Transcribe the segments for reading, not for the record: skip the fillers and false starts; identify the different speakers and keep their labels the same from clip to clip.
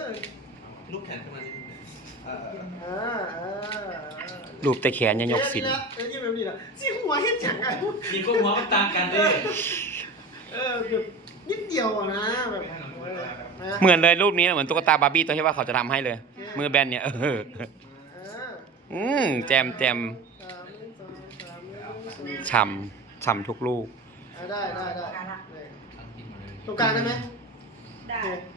Speaker 1: ลูกแขนขึ้นมานิดนึง
Speaker 2: รูปแต่แขนยังยกสิน
Speaker 3: ยิ้มแบบนี้นะสิหัวเห็นฉังไง
Speaker 1: มีก็หัวมันต่างกันดิ
Speaker 3: แบบนิดเดียวนะแบบ
Speaker 2: เหมือนเลยรูปนี้เหมือนตุ๊กตาบาร์บี้ตัวที่ว่าเขาจะทำให้เลย มือแบนเนี่ยแจมฉ่ำทุกลูก
Speaker 3: ได้ตรงกลางได้ไหมได้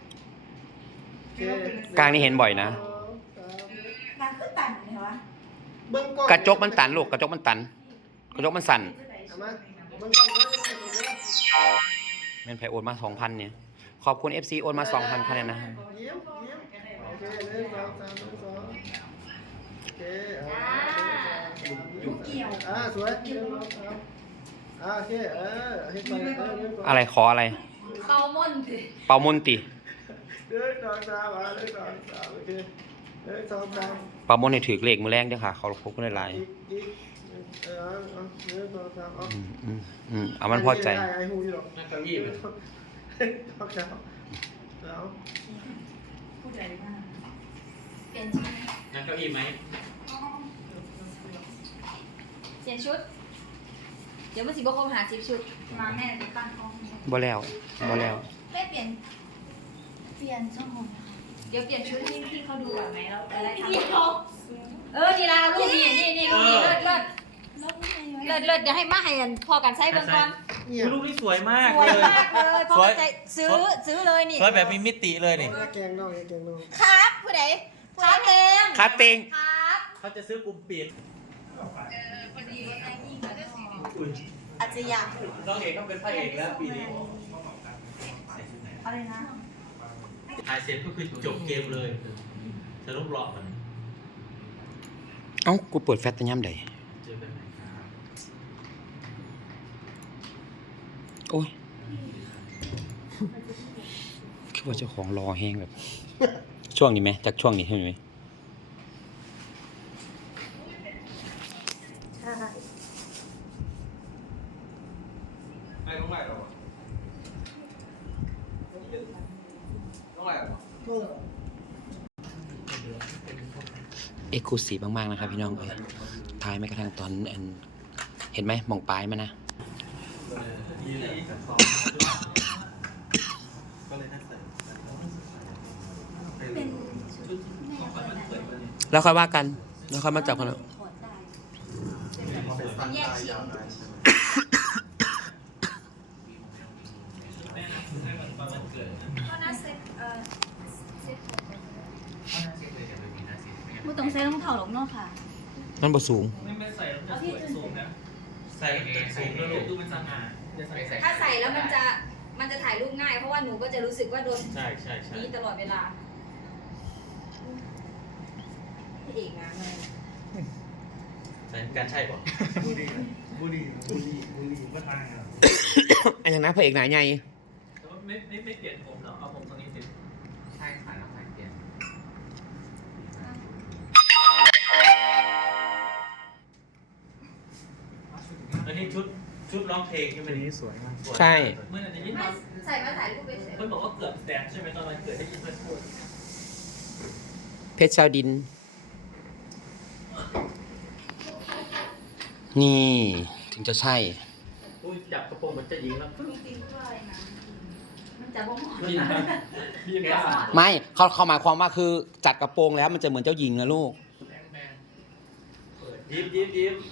Speaker 2: กลางนี่เห็นบ่อยนะ
Speaker 4: การขึ้นตันเหรอวะ
Speaker 2: กระจกมันตันลูกกระจกมันตันกระจกมันสั่นแม่นไผโอนมา 2,000 เนี่ยขอบคุณ FC โอนมา 2,000 คะแนนนะ
Speaker 3: โอเค
Speaker 4: ยุ่งเกี่ยว
Speaker 3: สวยโอเคให้ไป
Speaker 2: อะไรขออะไร
Speaker 4: เขาม่นสิ
Speaker 2: เป่ามนต์ติ
Speaker 3: โอเค
Speaker 2: เป่ามนต์ให้ถือเลขมือแรงเด้อค่ะเขาพบกันหลายเอามันพอใจ
Speaker 1: นั่งเก้าอี้มัน
Speaker 4: ผู้ใดมากเป็นชุด
Speaker 1: นั่งเก้าอี้ไหม
Speaker 4: เปลี่ยนชุด เดี๋ยวมันสิบคมหา10 ชุดมาแม่จะตั้งกล้อง
Speaker 2: บ่แล้ว
Speaker 4: ไม่เปลี่ยนชั่วโมงเดี๋ยวเปลี่ยนชุดที่เขาดูก่อนไหมแล้วอะไรทำดีละรูปนี่รูปนี้เลิศเดี๋ยวให้มาให้พอกันใช้เบื้องก่อน
Speaker 1: ลูกนี่สวยมาก
Speaker 4: สวย
Speaker 1: เลย
Speaker 4: มากเลยพอใจซื้อเลยนี่
Speaker 1: สวยแบบมีมิติเลยนี่
Speaker 3: แกงน้อง
Speaker 4: ครับผู้ใดครับเต็ม
Speaker 2: คัดติง
Speaker 4: ครับ
Speaker 1: เขาจะซื้อกลุ่มปิด
Speaker 4: พอดีไอ้นี่ก็ต้อง
Speaker 1: อุ้ย
Speaker 4: อาจจะอยาก
Speaker 1: น้องเอกต้องเป็นพระเอกแล้วปีนี้
Speaker 4: อะไรนะ
Speaker 1: ถ่ายเสร็จก็คือจบเกมเลยสรุปรอบมัน
Speaker 2: เอ้ากูเปิดแฟลชแต่ย่ำใด
Speaker 1: เจอกันไหนครับ
Speaker 2: โอ้ยคือว่าเจ้าของรอแห้งแบบ ช่วงนี้ไหมจากช่วงนี้ใช่ไหม
Speaker 1: ไม่ต้องไหลหรอต้องไหลหรอ
Speaker 2: เอกลูซีฟมากๆนะครับพี่น้องทายไม่กระทั่งตอนเห็นไหมมองปลายมันนะ
Speaker 1: ยืนเลยก็เลยน่าใส่
Speaker 4: เป็น
Speaker 1: ชุดของมันสวยมากเลย
Speaker 2: แล้วค่อยว่ากันแล้วค่อยมาจับกันแล้ว
Speaker 4: ถอดได้เป็นแยกชิ้น
Speaker 1: แม่นะให้มันประมาณเกิดนะ
Speaker 4: เพราะน่าเซ็ตเซ็ต
Speaker 1: ถ้าน่าเสียเลยเดี๋ยวไปมีน่าเสียไม่งั้น
Speaker 4: ผู้ต้องใส่รองเท้าหรอกเนาะค่ะ
Speaker 2: มันบ่สูง
Speaker 1: ไม่ใส่แล้วจะสวยสูงนะใส่แต่สูงแล้วลูกดูมันสง่าจะใส่
Speaker 4: ถ้าใส่แล้วมันจะถ่ายรูปง่าย เพราะว่าหนูก็จะรู้สึกว่าโดน
Speaker 1: ใช่ใช่
Speaker 4: นี้ตลอดเวลาพี่เอกนะเลย
Speaker 1: ใส่การใช่ป่ะ
Speaker 5: บุรีก็ตายครับ
Speaker 2: อันอย่างนั้นพระเอกหนาใหญ่
Speaker 1: แต่ว่าไม่เปลี่ยนผมหรอกเอาผมตรงนี้ติดใช่ค่ะแล้วใส่เปลี่ยนอันนี้ชุดร้องเพลงใช่ไหม
Speaker 5: นี้สวยมาก
Speaker 2: ใช่
Speaker 1: เมื่อไหร่ได้ยิน
Speaker 4: ไม่ใส่มาถ่ายรูปไปเฉย
Speaker 1: เพื่อนบอกว่าเกือบแตกใช่ไหมตอนวันเกิดได้ยินเพื่อนพูด
Speaker 2: เพชรชาวดิน นี่ถึงจะใช่
Speaker 1: อุ้ยจับกระโปรงมันจะยิงแล้ว
Speaker 4: มีติดด้วยนะมันจะบ่หมด
Speaker 1: พี่นะพี่บ้า
Speaker 2: ไม่เขาหมายความว่าคือจัดกระโปรงแล้วมันจะเหมือนเจ้าหญิงนะลูก
Speaker 1: เปิดยิ้ม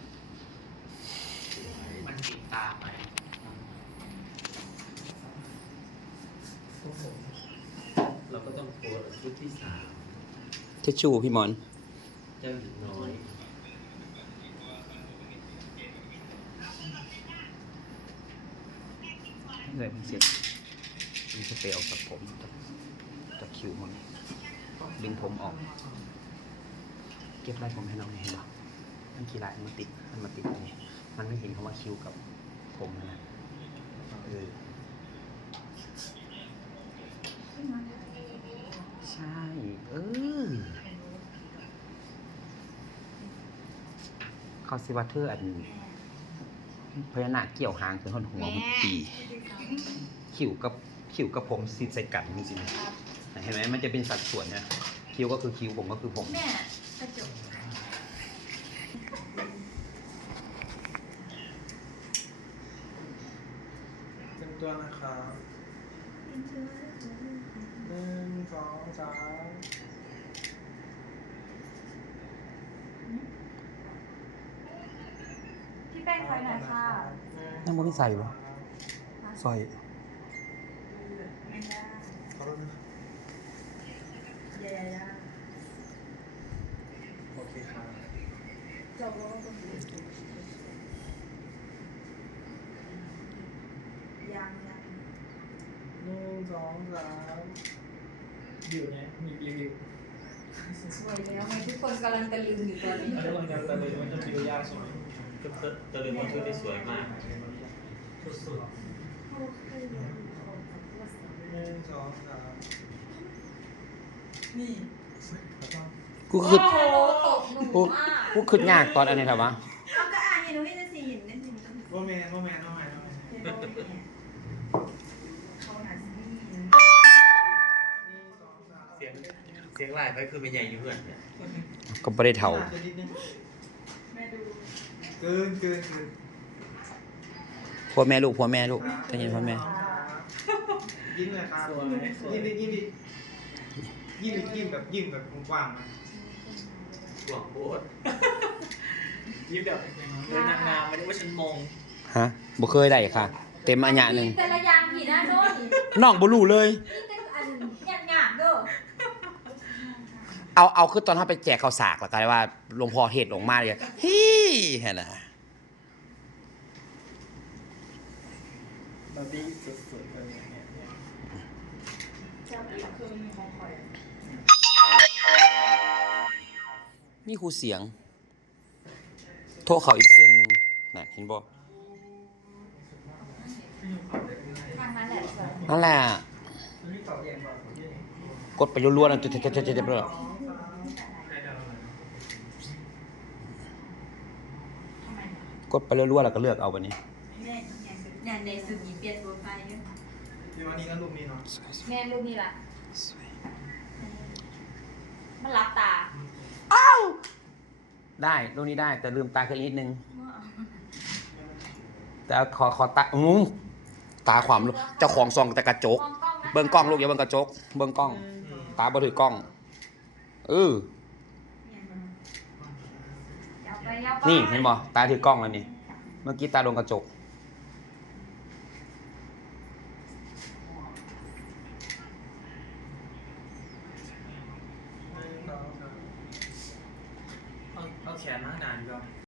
Speaker 1: มันติดตาไปเราก็ต้องโพสชุดที่3
Speaker 2: เทชชูพี่มอน
Speaker 1: เจ้าหญิงน้อย
Speaker 2: เลยมันเสร็จมันจะไปออกจากผมจากคิวมันดึงผมออก เก็บไล่ผมให้น้องเห็นป่ะมันกี่ลายมันมาติดตรงนี้มันไม่เห็นคำว่าคิวกับผมนะใช่เขาสิว่าเธอพญานาคเกี่ยวหางคือหัวมันตีขิวกับผมซีใส่กันจริงๆห็นไหมมันจะเป็นสัดส่วนนะคิ้วก็คือคิ้วผมก็คือผม
Speaker 4: แม่กระจก
Speaker 5: เป็นตัวนะครับ1 2 3
Speaker 4: พี่แป้งคอยหน่อยค่ะ
Speaker 2: นั่นมันไม่ใส่วะใส่
Speaker 5: ขอโทษนะครับโอเคครับ 1 2 3อยู่ไงมีรีวิว
Speaker 4: สวยแล้วทำไมทุกคนกำลังตะลึงอยู่ตอนนี้
Speaker 5: อันนี้มันจะตะลึงมันจะวิวยากใช่ไหม
Speaker 1: ตะลึงมันคือได้สวยมาก
Speaker 5: สุดๆ1 2 3นี่แล้วก็
Speaker 2: กูคือ
Speaker 4: โอ้โหตกหนู
Speaker 2: กู
Speaker 4: อ่ะ
Speaker 2: กูคือยากตอนอันนี้ถามว่า
Speaker 4: เอาก็อ่านเห็นหนูเห็นสิเห็นนั่นสิ
Speaker 5: ว่าแมน
Speaker 1: เสียงลายไปคือเป็นใหญ่อยู่เพื่อนเนี่ย
Speaker 2: ก็ไม่ได้เท่า
Speaker 5: เกิน
Speaker 2: พ่อแม่ลูกใจเย็นพ่อแม่
Speaker 3: ยิ้มเลยครับ
Speaker 5: สวย
Speaker 3: ยิ้มแบบกว้างๆมา
Speaker 1: หวังโคตรยิ้มแบบเดินนางงามไม่ได้ว่าฉันมอง
Speaker 2: ฮะบ่เคยได้ค่ะ เต็มอันยะหนึ่ง
Speaker 4: แต่ละอย่างผีหน้าโน่น
Speaker 2: น้องบ่รู้เลย
Speaker 4: นี่แต่อันหยาบๆเด้อ
Speaker 2: เอาคือตอนถ้าไปแจกข้าวสากแล้วกันว่าหลวงพ่อเทศน์ลงมาเลยฮี่เห็นน่ะ
Speaker 5: บาร์บี้สุดๆเลยเนี่ย
Speaker 2: นี่ครูเสียง โทรเขาอีกเสียงหนึงน่ะเห็นบ่
Speaker 4: ทางนั้นแหละสวย
Speaker 2: นั่นแหละ
Speaker 5: นี่ต่อเย็นป่ะ
Speaker 2: กดไปรัวๆนะจุดๆๆๆๆ
Speaker 1: ได้ดาวอะไร
Speaker 4: ทำไม
Speaker 2: กดไปรัวๆแล้วก็เลือกเอาบัดนี้
Speaker 4: เนี่ยในสุดหยิบเปลี่ยนโปรไฟล์เนี่ย
Speaker 3: มีวันนี้ก็รูปนี้เนาะ
Speaker 4: แม่รูปนี่ล่ะมันรับตา
Speaker 2: ได้รูปนี้ได้แต่ลืมตาขึ้นนิดนึง แต่ขอตาตาความลูกเจ้าของซองแต่กระจก
Speaker 4: มองกล้องนะ
Speaker 2: เบิ่งกล้องลูกอย่าเบิ่งกระจก เบิ่งกล้อง ตาบ่ถือกล้อง
Speaker 4: ยาวไปยาวไป
Speaker 2: นี่เห็นบ่ตาถือกล้องแล้วนี่ เมื่อกี้ตาโดนกระจก
Speaker 1: เอาแขนมาหนาดีกว่า